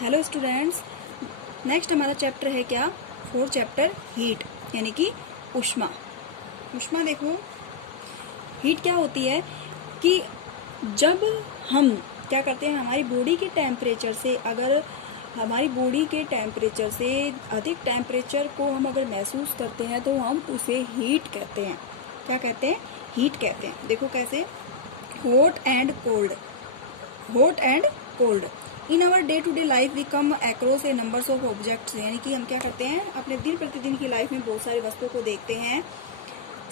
Hello students, next हमारा chapter है क्या, फोर्थ चैप्टर हीट यानी कि ऊष्मा। ऊष्मा देखो, हीट क्या होती है कि जब हम क्या करते हैं, हमारी बॉडी के टेम्परेचर से, अगर हमारी बॉडी के टेम्परेचर से अधिक टेम्परेचर को हम अगर महसूस करते हैं तो हम उसे हीट कहते हैं। क्या कहते हैं? हीट कहते हैं। देखो कैसे, hot and cold, hot and cold. In our day to day life we come across a numbers of objects, यानी कि हम क्या करते हैं, अपने दिन प्रतिदिन की लाइफ में बहुत सारी वस्तुओं को देखते हैं।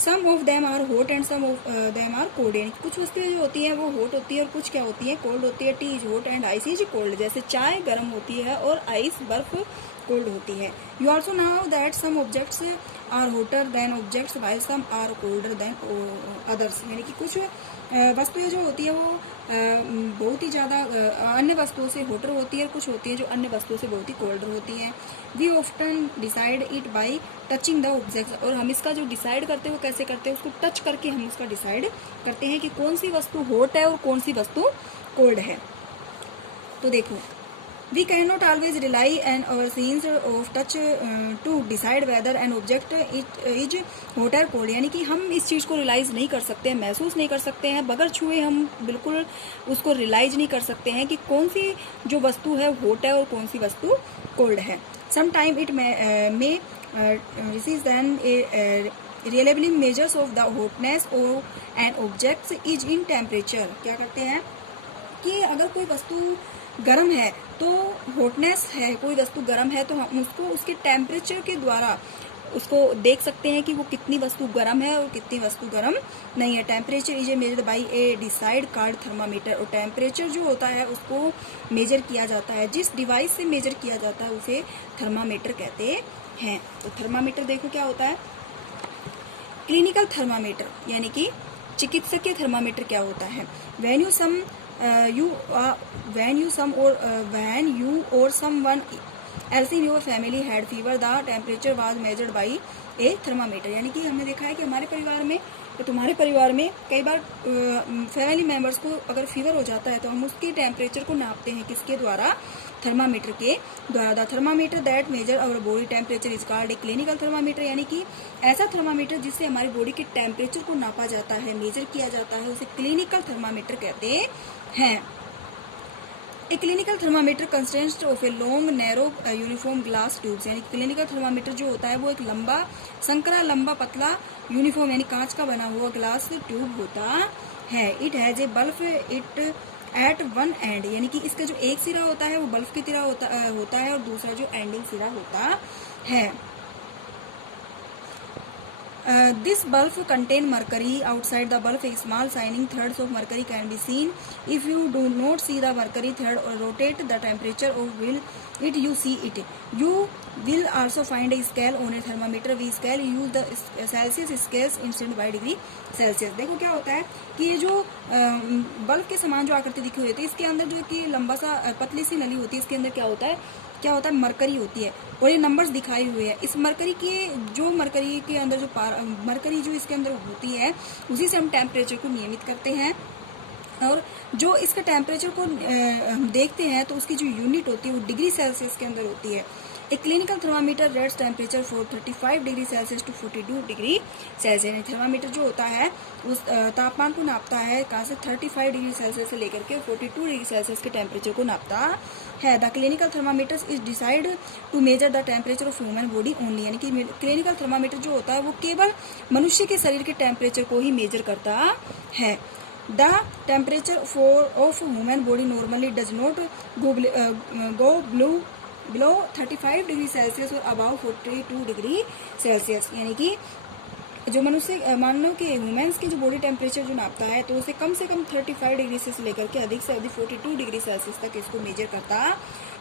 Some of them are hot and some of them are cold, यानी कुछ वस्तुएं जो होती हैं वो हॉट होती है और कुछ क्या होती है, कोल्ड होती है। T is hot and ice is cold, जैसे चाय गर्म होती है और आइस बर्फ कोल्ड होती है। You also now that some objects are hotter than objects while some are colder than others, यानी कि कुछ वस्तुएं जो होती है वो बहुत ही ज़्यादा अन्य वस्तुओं से होटर होती है, कुछ होती है जो अन्य वस्तुओं से बहुत ही कोल्डर होती है। We often decide it by touching the objects, और हम इसका जो डिसाइड करते हैं वो कैसे करते हैं, उसको टच करके हम उसका डिसाइड करते हैं कि कौन सी वस्तु हॉट है और कौन सी वस्तु कोल्ड है। तो देखो, we cannot always rely on our sense of touch to decide whether an object is hot or cold, यानी कि हम इस चीज़ को रियलाइज नहीं कर सकते हैं, महसूस नहीं कर सकते हैं, बगैर छुए हम बिल्कुल उसको रियलाइज नहीं कर सकते हैं कि कौन सी जो वस्तु है हॉट है और कौन सी वस्तु कोल्ड है। Some time it may receive then a reliably measures of the hotness of an object is in temperature। क्या करते हैं कि अगर कोई वस्तु गर्म है तो हॉटनेस है, कोई वस्तु गर्म है तो हम उसको उसके टेम्परेचर के द्वारा उसको देख सकते हैं कि वो कितनी वस्तु गर्म है और कितनी वस्तु गर्म नहीं है। Temperature is a measured by A decide card thermometer, और टेम्परेचर जो होता है उसको मेजर किया जाता है, जिस डिवाइस से मेजर किया जाता है उसे थर्मामीटर कहते हैं। तो थर्मामीटर देखो क्या होता है, क्लिनिकल थर्मामीटर यानी कि चिकित्सकीय थर्मामीटर क्या होता है। when you or someone else in your family had fever, the temperature was measured by a thermometer, यानी कि हमने देखा है कि हमारे परिवार में, तो तुम्हारे परिवार में कई बार फैमिली मेंबर्स को अगर फीवर हो जाता है तो हम उसके टेम्परेचर को नापते हैं, किसके द्वारा, थर्मामीटर के द्वारा। The thermometer that measure our body temperature is called a clinical thermometer, यानी कि ऐसा थर्मामीटर जिससे हमारी बॉडी के टेम्परेचर को नापा जाता है, मेजर किया जाता है, उसे क्लिनिकल थर्मामीटर कहते हैं। ए clinical thermometer consist of a long narrow uniform glass tubes, यानी क्लिनिकल थर्मामीटर जो होता है वो एक लंबा संकरा, लंबा पतला यूनिफॉर्म यानी कांच का बना हुआ ग्लास ट्यूब होता है। It has a bulb it at one and, यानी कि इसका जो एक सिरा होता है वो बल्ब की तरह होता है और दूसरा जो एंडिंग सिरा होता है। This bulb contain mercury. Outside the bulb, small shining threads of mercury can be seen. If you do not see the mercury thread or rotate the temperature of it, you see it. You will also find a scale on a thermometer. We scale use the Celsius scales instead by degree Celsius। देखो क्या होता है कि ये जो bulb के समान जो आकृति दिखी हुई होती है, इसके अंदर जो कि लंबा सा पतली सी नली होती है, इसके अंदर क्या होता है, मरकरी होती है और ये नंबर्स दिखाई हुए हैं। इस मरकरी के अंदर जो मरकरी जो इसके अंदर होती है, उसी से हम टेम्परेचर को नियमित करते हैं, और जो इसका टेम्परेचर को हम देखते हैं तो उसकी जो यूनिट होती है वो डिग्री सेल्सियस के अंदर होती है। एक clinical thermometer reads temperature for 35 degree Celsius to 42 degree Celsius. Thermometer जो होता है उस तापमान को नापता है कहाँ से, 35 डिग्री सेल्सियस से लेकर के 42 डिग्री सेल्सियस के टेम्परेचर को नापता है। The clinical thermometer is decide to measure the temperature of human body only, यानी कि क्लिनिकल थर्मामीटर जो होता है वो केवल मनुष्य के शरीर के टेम्परेचर को ही मेजर करता है। The temperature of human body normally does not go below 35 degree Celsius or above 42 degree Celsius, यानी कि जो मनुष्य, मान लो कि ह्यूमन्स की जो बॉडी टेम्परेचर जो नापता है तो उसे कम से कम 35 डिग्री से लेकर के अधिक से अधिक 42 डिग्री सेल्सियस तक इसको मेजर करता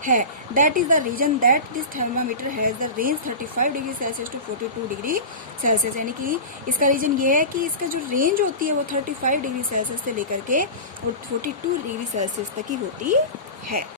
है। That is the reason that this thermometer has the range 35 degree Celsius to 42 degree Celsius, यानी कि इसका रीजन ये है कि इसका जो रेंज होती है वो 35 डिग्री सेल्सियस से लेकर के 42 डिग्री सेल्सियस तक की होती है।